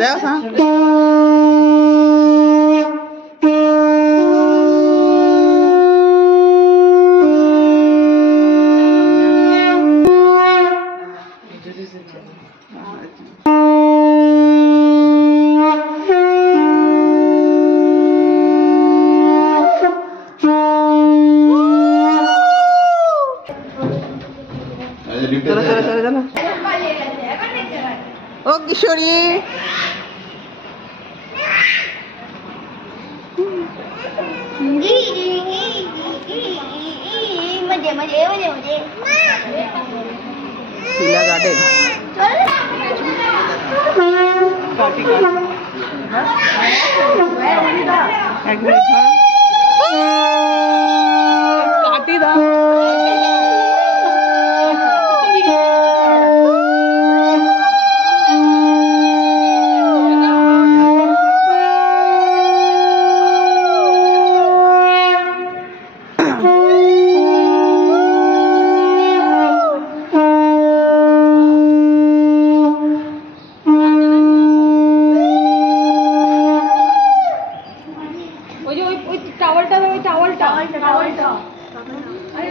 বাজাও হ্যাঁ। ओ किशोरी मजे मजे मजे मजे शीला गार्डन काटी काटी दा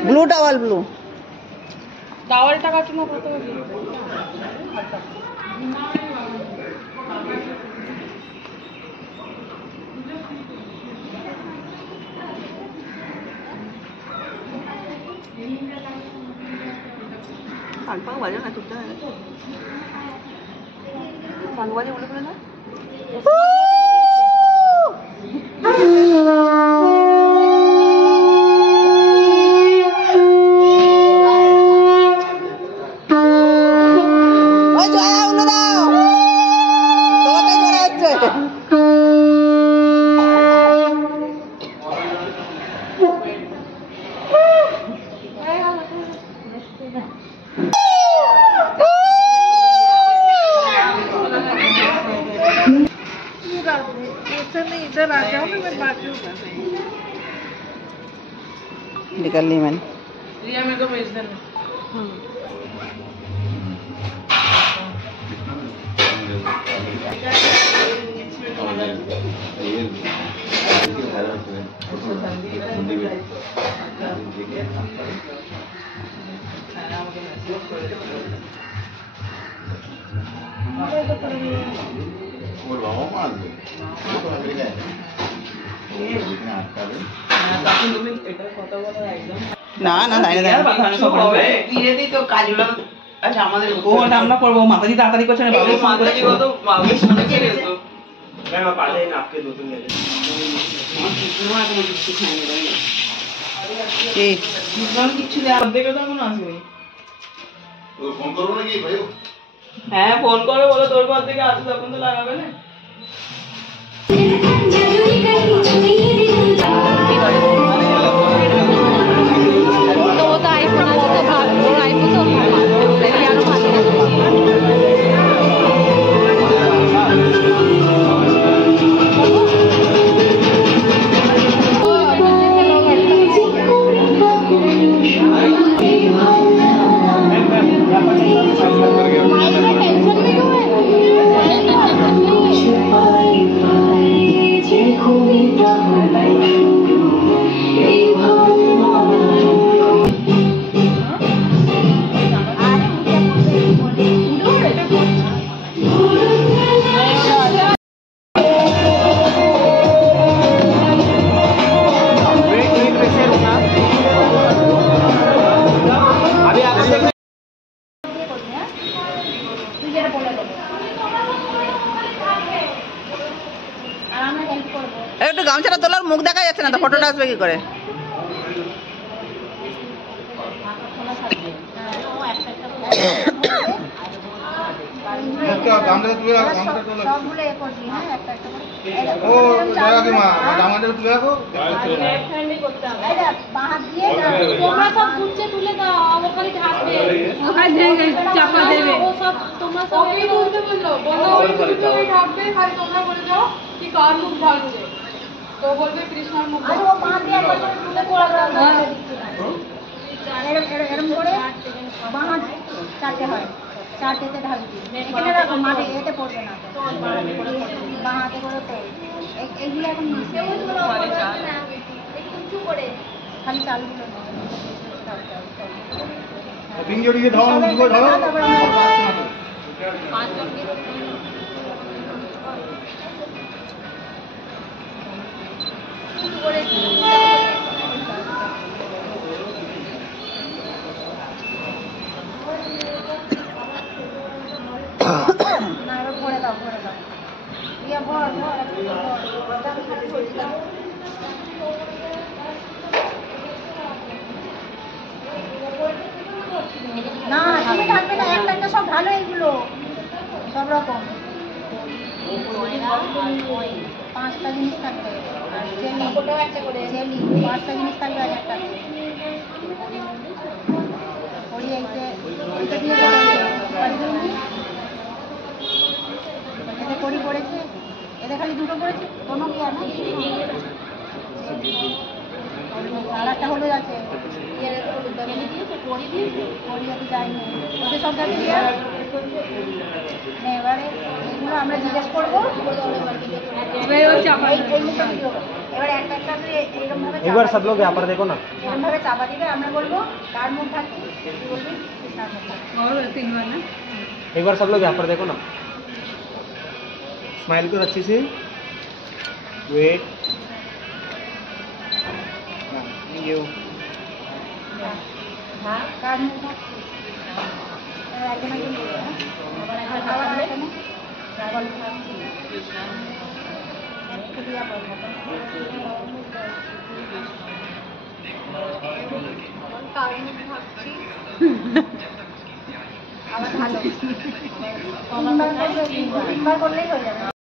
ब्लू टावल ब्लू टावलটা কাকিমা কত পাং বাজে না টুকটা পাং বাজে বলে বলে না निकल ली मैंने रिया मेरे को भेज देना না না তো কাজগুলো আচ্ছা আমাদের ওটা আমরা করবো মাতাজি তাড়াতাড়ি করছে না বাবু মাতাজি কত বাবু শুনে কে রে তো না পালে না আপকে দो तीन ले না কোনো কিছু খাই না রে এই নিজন কিছু দে আর দেখে তো মনে আসবে ও ফোন করব নাকি ভাই হ্যাঁ ফোন করে বলো তোর পর থেকে আসবে তখন তো লাগাবে না একটু গামছাটা তোলার মুখ দেখা যাচ্ছে না তো ফটোটা আসবে কি করে तो बोलबे कृष्णार मुख আর ও বাঁ দিয়ে বসে তুলে কোড়া দাও এরম করে বাঁ চারটে হয় চারটেতে ঢালবি, এখানে রাখো, মাঠে এতে পড়বে না, বাঁ হাতে করে তো এইগুলো এখন খালি চালগুলো না, এবার ভরে দাও, ভরে দাও, ইয়ে ভর ভর না, তুমি থাকবে না, একটা একটা সব ভালো, এগুলো সব রকম 5টা জিনিস থাকবে, আর জেলি 5টা জিনিস থাকবে, আর একটা করি এইতে দিয়ে এতে করি পড়েছে, এতে খালি দুটো পড়েছে, কোনো কি আর না, আর একটা হলুদ আছে, যায়নি ওদের সব যাবে দিয়ে। এবারে এগুলো আমরা জিজ্ঞেস করবো, এবার একটা একটা এরকম ভাবে, एक बार सब लोग यहाँ पर देखो ना, এরকম ভাবে চাপা দিবে, আমরা বলবো কার মুখ থাকছে, বলবি एक बार सब लोग यहाँ पर देखो ना, स्माइल करो अच्छी से, वेट, थैंक यू। কার মুখ থাকছে, একজন একজন বলবে, হ্যাঁ খাবার আছে না, আবার ভালো 3বার করলেই হয়ে যাবে।